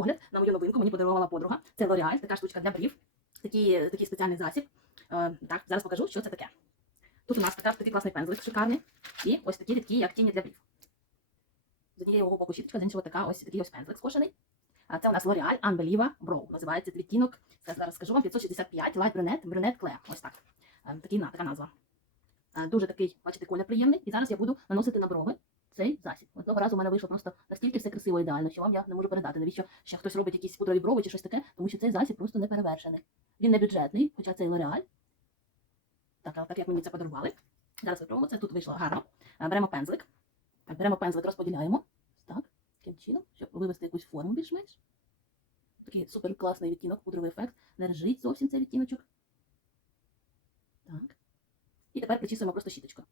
огляд на мою новинку. Мені подарувала подруга. Це L'Oreal, така штучка для брів. Такий, такий спеціальний засіб. Е, так, зараз покажу, що це таке. Тут у нас така, такий класний пензлик шикарний. І ось такі рідкі, як тіні для брів. З однієї боку щіточка, з іншого така ось такий ось пензлик скошений. А це у нас L'Oreal Unbelieva Brow. Називається відтінок. Це зараз скажу вам 565 Light Brunette Brunette Clear. Ось так. Е, Такий, така назва. Е, Дуже такий, бачите, колір приємний. І зараз я буду наносити на брови. Одного разу у мене вийшло просто настільки все красиво ідеально, що вам я не можу передати. Навіщо ще хтось робить якісь пудрові брови чи щось таке, тому що цей засіб просто не перевершений. Він не бюджетний, хоча цей L'Oreal. Так, але так як мені це подарували. Зараз випробуємо це. Тут вийшло гарно. Е, Беремо пензлик. Беремо пензлик, розподіляємо. Так, таким чином, щоб вивести якусь форму більш-менш. Такий супер класний відтінок, пудровий ефект. Не режить зовсім цей відтіночок. Так. І тепер причісуємо просто щіточку.